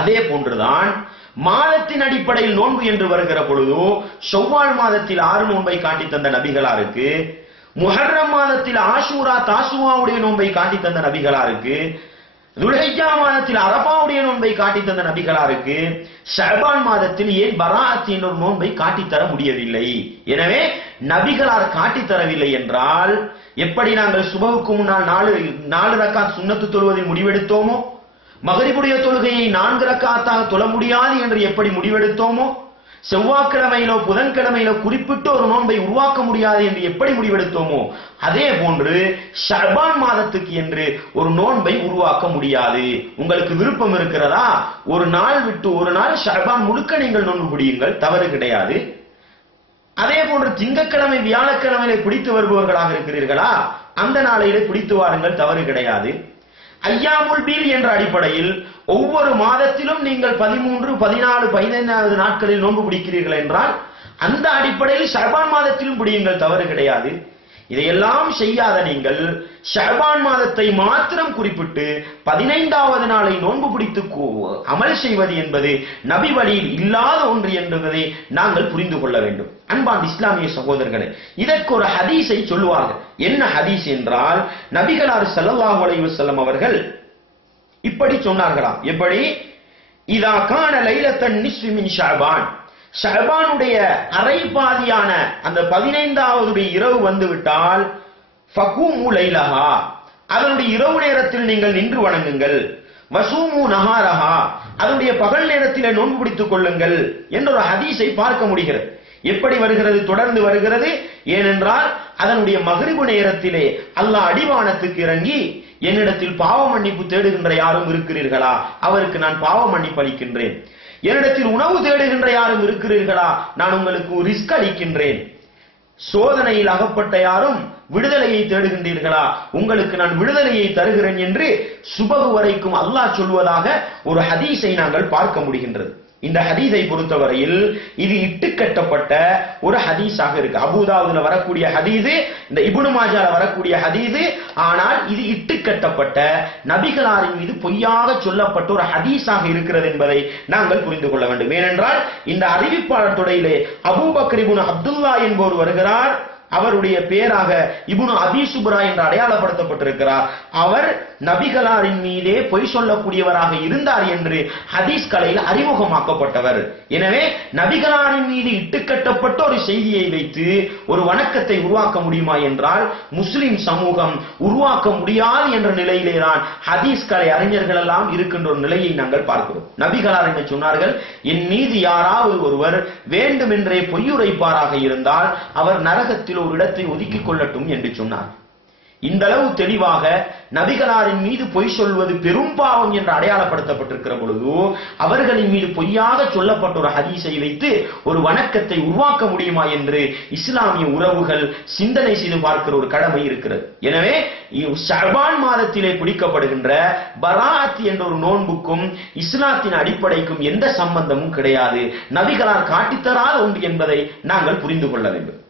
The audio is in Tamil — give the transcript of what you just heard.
அதே போன்றுதான் மாதத்தின் அடிப்படையில் நோன்பு என்று வருகிற பொழுது ஷவ்வால் மாதத்தில் 6 நோன்பை காட்டி தந்த நபிகளாருக்கு, முஹர்ரம் மாதத்தில் ஆஷூரா தாசுவாவுடைய நோன்பை காட்டி தந்த நபிகளாருக்கு, துல்ஹிஜ்ஜா மாதத்தில் அரபாவுடைய நோன்பை காட்டி தந்த நபிகளாருக்கு ஷஅபான் மாதத்தில் ஏன் பராஅத் என்ற நோன்பை காட்டி தர முடியவில்லை? எனவே நபிகளார் காட்டி தரவில்லை என்றால் எப்படி நாங்கள் சுபஹுக்கு முன்னால் 4 ரக்காத் சுன்னத்து தொழுவதில் முடிவெடுத்தோமோ, மகரிபுடைய தொழுகையை 4 ரக்காத்தாக தொழ முடியாது என்று எப்படி முடிவெடுத்தோமோ, செவ்வாய்க்கிழமையிலோ புதன்கிழமையிலோ குறிப்பிட்டு ஒரு நோன்பை உருவாக்க முடியாது என்று எப்படி முடிவெடுத்தோமோ, அதே போன்று ஷஅபான் மாதத்துக்கு என்று ஒரு நோன்பை உருவாக்க முடியாது. உங்களுக்கு விருப்பம் இருக்கிறதா, ஒரு நாள் விட்டு ஒரு நாள் ஷஅபான் முழுக்க நீங்கள் நோன்பு பிடியுங்கள், தவறு கிடையாது. அதே போன்று திங்கட்கிழமை வியாழக்கிழமையிலே பிடித்து வருபவர்களாக இருக்கிறீர்களா, அந்த நாளையிலே பிடித்து வாருங்கள், தவறு கிடையாது. ஐயாமுல் பீல் என்ற அடிப்படையில் ஒவ்வொரு மாதத்திலும் நீங்கள் 13, 14, 15வது நாட்களில் நோன்பு பிடிக்கிறீர்கள் என்றால் அந்த அடிப்படையில் ஷஅபான் மாதத்திலும் பிடியுங்கள், தவறு கிடையாது. இதையெல்லாம் செய்யாத நீங்கள் ஷஅபான் மாதத்தை மாத்திரம் குறிப்பிட்டு 15வது நாளை நோன்பு பிடித்து அமல் செய்வது என்பது நபி வழியில் இல்லாத ஒன்று என்பதை நாங்கள் புரிந்து கொள்ள வேண்டும். அன்பான இஸ்லாமிய சகோதரர்களே, இதற்கு ஒரு ஹதீஸை சொல்லுவார்கள். என்ன ஹதீஸ் என்றால், நபிகளார் ஸல்லல்லாஹு அலைஹி வஸல்லம் அவர்கள் இப்படி சொன்னார்களாம். எப்படி? இதா கான லைலத்தன் நிஸ்ஃபி மின் ஷஅபான், ஷஅபானுடைய அரை பாதியான அந்த 15வது இரவு வந்துவிட்டால் ஃபகூமு லைலஹா, அதனுடைய இரவு நேரத்தில் நீங்கள் நின்று வணங்குங்கள். வசூமு நஹாரஹா, அதனுடைய பகல் நேரத்திலே நோன்பு பிடித்துக் கொள்ளுங்கள் என்ற ஒரு ஹதீஸை பார்க்க முடிகிறது. எப்படி வருகிறது? தொடர்ந்து வருகிறது. ஏனென்றால் அதனுடைய மக்ரிபு நேரத்திலே அல்லாஹ் அடிவானத்துக்கு இறங்கி, என்னிடத்தில் பாவ மன்னிப்பு தேடுகின்ற யாரும் இருக்கிறீர்களா, அவருக்கு நான் பாவ மன்னிப்பு அளிக்கின்றேன். என்னிடத்தில் உணவு தேடுகின்ற யாரும் இருக்கிறீர்களா, நான் உங்களுக்கு ரிஸ்க் அளிக்கின்றேன். சோதனையில் அகப்பட்ட யாரும் விடுதலையை தேடுகின்றீர்களா, உங்களுக்கு நான் விடுதலையை தருகிறேன் என்று சுபஹ் வரைக்கும் அல்லாஹ் சொல்வதாக ஒரு ஹதீஸை நாங்கள் பார்க்க முடிகின்றது. இந்த ஹதீஸை பொறுத்தவரையில் இது இட்டுக்கட்டப்பட்ட ஒரு ஹதீஸாக இருக்கு. அபூதாவுதுல வரக்கூடிய ஹதீஸ், இந்த இப்னு மாஜால வரக்கூடிய ஹதீஸ். ஆனால் இது இட்டுக்கட்டப்பட்ட நபிகளாரின் மீது பொய்யாக சொல்லப்பட்ட ஒரு ஹதீஸாக இருக்கிறது என்பதை நாங்கள் புரிந்து கொள்ள வேண்டும். ஏனென்றால் இந்த அறிவிப்பாளர் தொடையிலே அபூபக்கர் இப்னு அப்துல்லா என்பவர் வருகிறார். அவருடைய பேராக இப்னு அபி சுப்ரா என்று அடையாளப்படுத்தப்பட்டிருக்கிறார். அவர் நபிகளாரின் மீதே பொய் சொல்லக்கூடியவராக இருந்தார் என்று ஹதீஸ் கலையில் அறிமுகமாக்கப்பட்டவர். எனவே நபிகளாரின் மீது இட்டுக்கட்டப்பட்ட ஒரு செய்தியை வைத்து ஒரு வணக்கத்தை உருவாக்க முடியுமா என்றால் முஸ்லிம் சமூகம் உருவாக்க முடியாது என்ற நிலையிலே தான் ஹதீஸ் கலை அறிஞர்கள் எல்லாம் இருக்கின்ற ஒரு நிலையை நாங்கள் பார்க்கிறோம். நபிகளார் என்ன சொன்னார்கள்? என் மீது யாராவது ஒருவர் வேண்டுமென்றே பொய்யுரைப்பாராக இருந்தால் அவர் நரகத்தில் ஒரு இடத்தை ஒதுக்கிக் கொள்ளட்டும் என்று சொன்னார். இந்த அளவு தெளிவாக நபிகளாரின் மீது பொய் சொல்வது பெரும் பாவம் என்று அடையாளப்படுத்தப்பட்டிருக்கிற பொழுது அவர்களின் மீது பொய்யாக சொல்லப்பட்ட ஒரு ஹதீஸை வைத்து ஒரு வணக்கத்தை உருவாக்க முடியுமா என்று இஸ்லாமிய உறவுகள் சிந்தனை செய்து பார்க்கிற ஒரு கடமை இருக்கிறது. எனவே ஷஅபான் மாதத்திலே பிடிக்கப்படுகின்ற பராஅத் என்ற ஒரு நோன்புக்கும் இஸ்லாத்தின் அடிப்படைக்கும் எந்த சம்பந்தமும் கிடையாது. நபிகளார் காட்டித்தராத ஒன்று என்பதை நாங்கள் புரிந்து கொள்ள வேண்டும்.